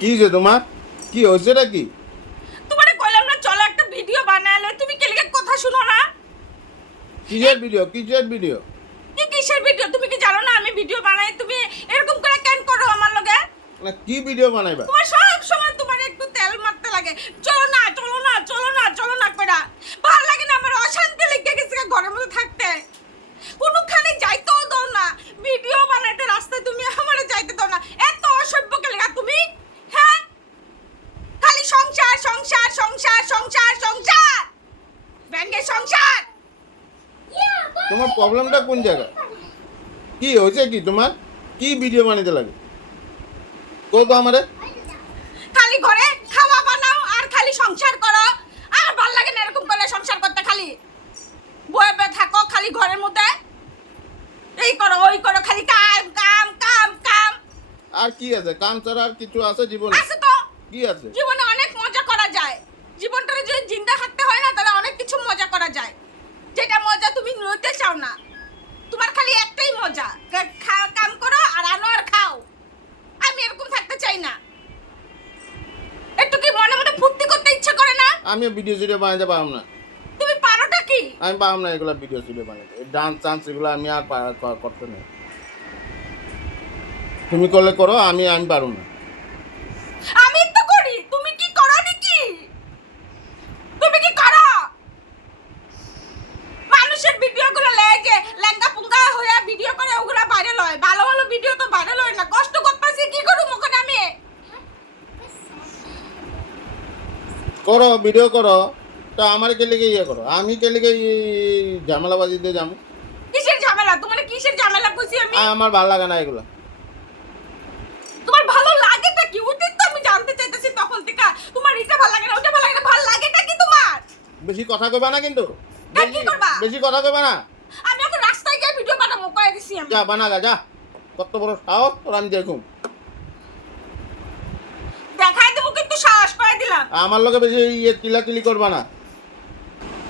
কি যে তোমার কি হয়েছেটা কি? তোমারে কইলাম না চলো একটা ভিডিও বানালে, তুমি কেলিকে কথা শুনো না? কিসের ভিডিও কিসের ভিডিও? কি কিসের ভিডিও? তুমি কি জানো না আমি ভিডিও বানাই? তুমি এরকম করে কেন করো আমার লগে? না কি ভিডিও বানাইবা? তোমার সব সময় তোমার একটু তেল মারতে লাগে। চলো না চলো না চলো না চলো না কইরা ভালো লাগে না, আমার অশান্তি লেগে গেছে ঘরের মধ্যে থাকতে। কোনখানে যাইতেও দাও না, ভিডিও বানাইতে রাস্তায় তুমি আমারে যাইতে দাও না। এত অসভ্য কে লাগা তুমি? হ্যাঁ, খালি সংসার সংসার সংসার সংসার সংসার, ব্যাঙ্গে সংসার। তোমার প্রবলেমটা কোন জায়গায়? কি হয়েছে কি তোমার? কি ভিডিও বানাইতে লাগে কো তো আমারে? খালি ঘরে খাওয়া বানাও আর খালি সংসার করো। আর ভাল লাগে না এরকম করে সংসার করতে, খালি বয়ে থাকো খালি ঘরের মধ্যে, এই করো ওই করো, খালি কাম কাম কাম কাম। আর কি আছে? কাম ছাড়া আর কিছু আছে জীবনে? আছে তো, কি আছে? জীবনে অনেক মজা করা যায়। জীবনটারে যদি জিন্দা থাকতে হয় না, তাহলে অনেক কিছু মজা করা যায়। যেটা মজা তুমি নিতে চাও না, তোমার খালি একটাই মজা, কাম করো আর আনো আর খাও। আমি এরকম থাকতে চাই না। একটু কি মনে মনে ফুর্তি করতে ইচ্ছা করে না? আমি ভিডিও সিডিও বানাইতে পারব না। তুমি পারোটা কি? আমি পারব না এগুলা ভিডিও সিডিও বানাইতে। ডান্স চান্স এগুলো আমি আর করতে নেই। তুমি করলে করো, আমি পারব না। আমি তো করি, তুমি কি করো নাকি? তুমি কি করো? মানুষের ভিডিওগুলো লেগে লেঙ্গা পুঙ্গা হয়ে ভিডিও করে ওগুলা ভাইরাল হয়। ভালো ভালো ভিডিও তো ভাইরাল হয় না। কষ্ট করতেছি কি করব মুখে আমি? করো ভিডিও করো, তো আমার কে লিগে ইয়ে করো, আমি কে লিগে ঝামেলাবাজিতে যাবো? কিসের ঝামেলা? তোমার কিসের ঝামেলা কইছি আমি? আমার ভালো লাগে না এগুলো। তোমার ভালো লাগেটা কি? ওটাই তো আমি জানতে চাইতেছি তখন থেকে। তোমার এটা ভালো লাগে না, ওটা ভালো লাগে না, ভালো লাগেটা কি তোমার? বেশি কথা কইবা না কিন্তু। কি করবা? বেশি কথা কইবা না। আমি এখন রাস্তায় গিয়ে ভিডিও বানাবো কয়ে দিছি আমি। যা বানাগা যা। কত বড় সাহস তোর, আমি দেখুন। দেখাই দেবো কিন্তু, সাহস করে দিলাম। আমার লগে বেশি ইয়ে চিলাচিলি করবা না।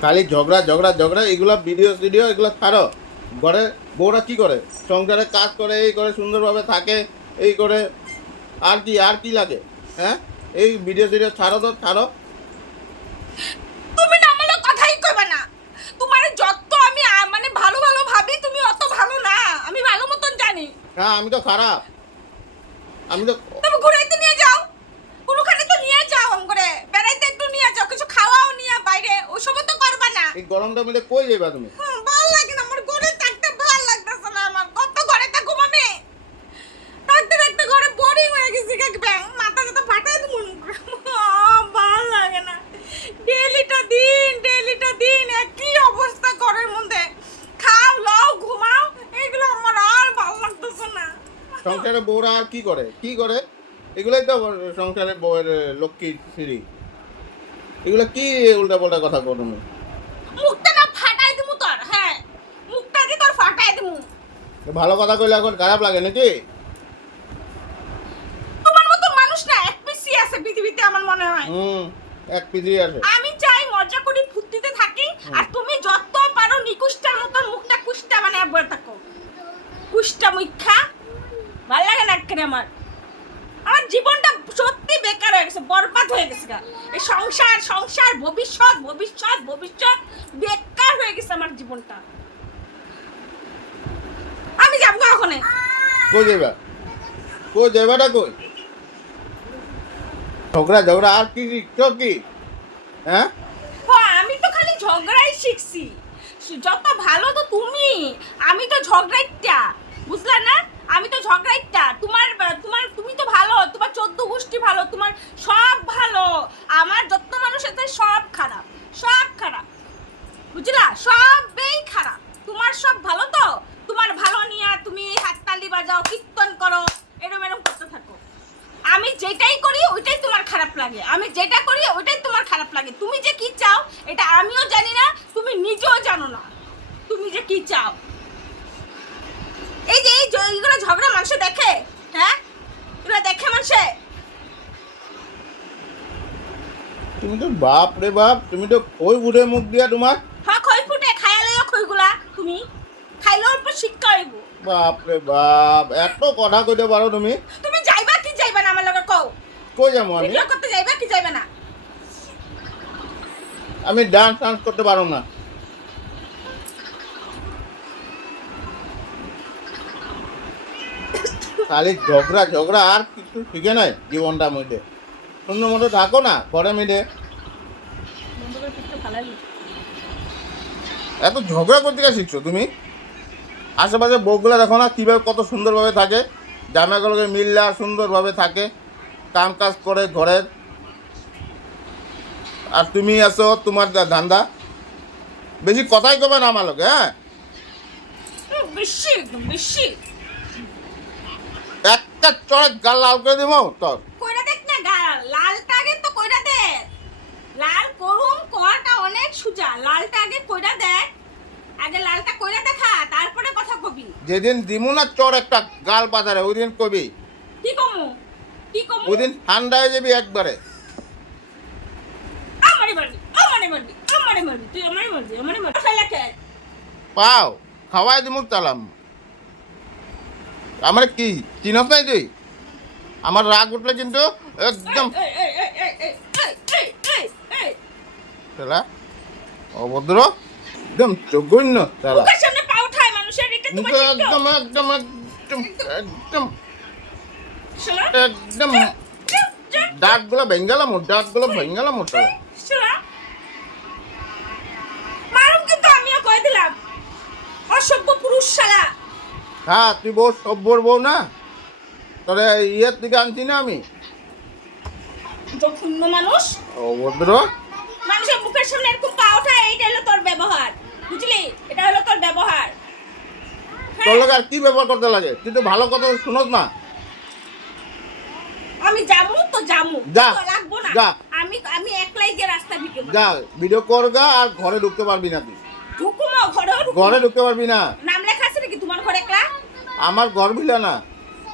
খালি ঝগড়া ঝগড়া ঝগড়া, এগুলা ভিডিও ভিডিও এগুলো ছাড়ো। ঘরে বউরা কি করে? সংসারে কাজ করে, এই করে, সুন্দরভাবে থাকে, এই করে। আর কি লাগে? হ্যাঁ, এই ভিডিও ভিডিও ছাড়ো তো, ছাড়ো। তুমি না আমার কথাই কইবা না। তোমার যত আমি মানে ভালো ভালো ভাবি, তুমি অত ভালো না। আমি ভালো মতন জানি। হ্যাঁ, আমি তো খারাপ। আমি তো তুমি ঘুরাইতে নিয়ে যাও, কোনখানে তো নিয়ে যাও, করে বেড়াইতে একটু নিয়ে যাও, কিছু খাওয়াও নিয়ে বাইরে, ওসব তো করবা না। এই গরমটা মিলে কই যাইবা তুমি? ভালো লাগে না আমার ঘরে থাকতে, ভালো লাগতেছে না আমার। কত ঘরে থাকুম আমি? থাকতে থাকতে ঘরে বোরিং হয়ে গেছি, ব্যাং মাথা যাতে ফাটাই দেবো। ভালো লাগে না। ডেলিটা দিন একই অবস্থা ঘরের মধ্যে। খাও লও ঘুমাও, এগুলো আমার আর ভালো লাগতেছে না। সংসারে বউরা আর কি করে কি করে? এগুলাই তো সংসারে বউয়ের লক্ষ্মী সিঁড়ি। এগুলো কি উল্টা পাল্টা কথা কো তুমি? মুখটা না ফাটাই দিমু তোর। হ্যাঁ, মুখটা কি তোর ফাটাই দিমু। ভালো কথা কইলে এখন খারাপ লাগে নাকি? তোমার মতো মানুষ না এক পিসি আছে পৃথিবীতে আমার মনে হয়। এক পিজি আছে। আমি চাই মজা করি ফুর্তিতে থাকি, আর তুমি যত পারো নিকুষ্টার মতো মুখটা কুষ্টা বানায় বসে থাকো। কুষ্টা মুখা ভালো লাগে না একেবারে আমার। আমার জীবনটা সত্যি বেকার হয়ে গেছে, বরবাদ হয়ে গেছে গা। এই সংসার সংসার ভবিষ্যৎ ভবিষ্যৎ ভবিষ্যৎ বেকার হয়ে গেছে আমার জীবনটা। আমি যাবো ওখানে। কই যাইবা? কই যাইবাটা কই? ঝগড়া ঝগড়া আর কি শিখছো কি? হ্যাঁ, আমি তো খালি ঝগড়াই শিখছি। যত ভালো তো তুমি, আমি তো ঝগড়াইটা, বুঝলা না? আমি তো ঝগড়াইটা। তুমি তো ভালো, তোমার 14 গোষ্ঠী ভালো, তোমার সব ভালো। আমার যত মানুষ আছে সব খারাপ, সব খারাপ, বুঝলা? সবই খারাপ। তোমার সব ভালো তো, তোমার ভালো নিয়ে তুমি হাততালি বাজাও, কীর্তন করো, এরম এরম করতে থাকো। আমি যেটাই করি ওইটাই তোমার খারাপ লাগে, আমি যেটা করি ওইটাই তোমার খারাপ লাগে। তুমি যে কি চাও এটা আমিও জানি না, তুমি নিজেও জানো না তুমি যে কি চাও। এই যে এইগুলো ঝগড়া মানুষে দেখে, হ্যাঁ, এগুলো দেখে মানুষে। তুমি তো বাপ রে বাপ, তুমি তো কই উঠে মুখ দিয়া তোমার। হ্যাঁ, খই ফুটে খাইলেও খইগুলা তুমি খাইলেও অল্প শিক্ষা হইব। বাপ রে বাপ, এত কথা কইতে পারো তুমি? তুমি যাইবা কি যাইবা না আমার লগে কও? কই যাবো আমি? ভিডিও করতে যাইবা কি যাইবে না? আমি ডান্স টান্স করতে পারো না। খালি ঝগড়া ঝগড়া আর কিছু শিখে নাই জীবনটার মধ্যে। সুন্দর মতো থাকো না ঘরে মিলে। বন্ধুদের পিঠটা ফালালি। এত ঝগড়া করতে গিয়ে শিখছো তুমি? আশেপাশে বউগুলো দেখো না কীভাবে কত সুন্দরভাবে থাকে, জামাইগুলোকে মিললা সুন্দরভাবে থাকে, কাম কাজ করে ঘরের। আর তুমি আছো তোমার ধান্দা। বেশি কথাই কবে না আমার লোকে, হ্যাঁ? বেশি একদম বেশি। একটা চড়ে গাল লাল করে দিব তোর। কইরা দেখ না গাল, লালটা আগে তো কইরা দে। লাল করুম কোয়াটা অনেক সুজা, লালটা আগে কইরা দেখ। আগে লালটা কইরা দেখা, তারপরে কথা কবি। যেদিন দিমু না চড় একটা গাল বাজারে ওই দিন কবি, কি কমু? কি কমু? ওই দিন ঠান্ডা হয়ে যাবি একবারে। আমারে মারবি, আমারে মারবি, আমারে মারবি, তুই আমারে মারবি, আমারে মারবি। খাইলা খেল। পাও খাওয়াই দিমু চালাম। আমার কি চিনস নাই তুই? আমার রাগ উঠলে কিন্তু একদম এই, এই, এই, এই, এই, এই, এই, এই, এই। চালা অভদ্র, একদম জঘন্য চালা। মুখের সামনে পা উঠায় মানুষের, এটা তোমার মুখে ঠিক তো? একদম একদম একদম একদম শোনো, একদম চুপ, চুপ, দাঁতগুলো ভেঙ্গালাম, দাঁতগুলো ভেঙ্গালাম ওটা। শোনো। মারুম কিন্তু আমিও কয়ে দিলাম। অসভ্য পুরুষ শালা। হ্যাঁ তুই বউ সভ্যর বউ না, তোরে ইয়ের দিকে আনছি না আমি। জঘন্য মানুষ। অভদ্র। মানুষের মুখের সামনে এরকম পা ওঠায়, এইটা হলো তোর ব্যবহার। বুঝলি? এটা হলো তোর ব্যবহার। তোর লোক আর কি ব্যবহার করতে লাগে? তুই তো ভালো কথা শুনোস না। আমি যাবো তো যাবো, যা, তো লাগবো না। যা। আমি একলাই গিয়ে রাস্তা ভিডিও যা ভিডিও করগা আর ঘরে ঢুকতে পারবি না তুই। ঢুকুমো ঘরেও ঢুকুমো। ঘরে ঢুকতে পারবি না। নাম লেখা আছে নাকি তোমার ঘরে একলা? আমার ঘর বিলা না,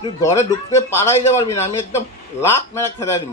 তুই ঘরে ঢুকতে পারাই যা পারবি না। আমি একদম লাখ মেরে খেদাই দিব।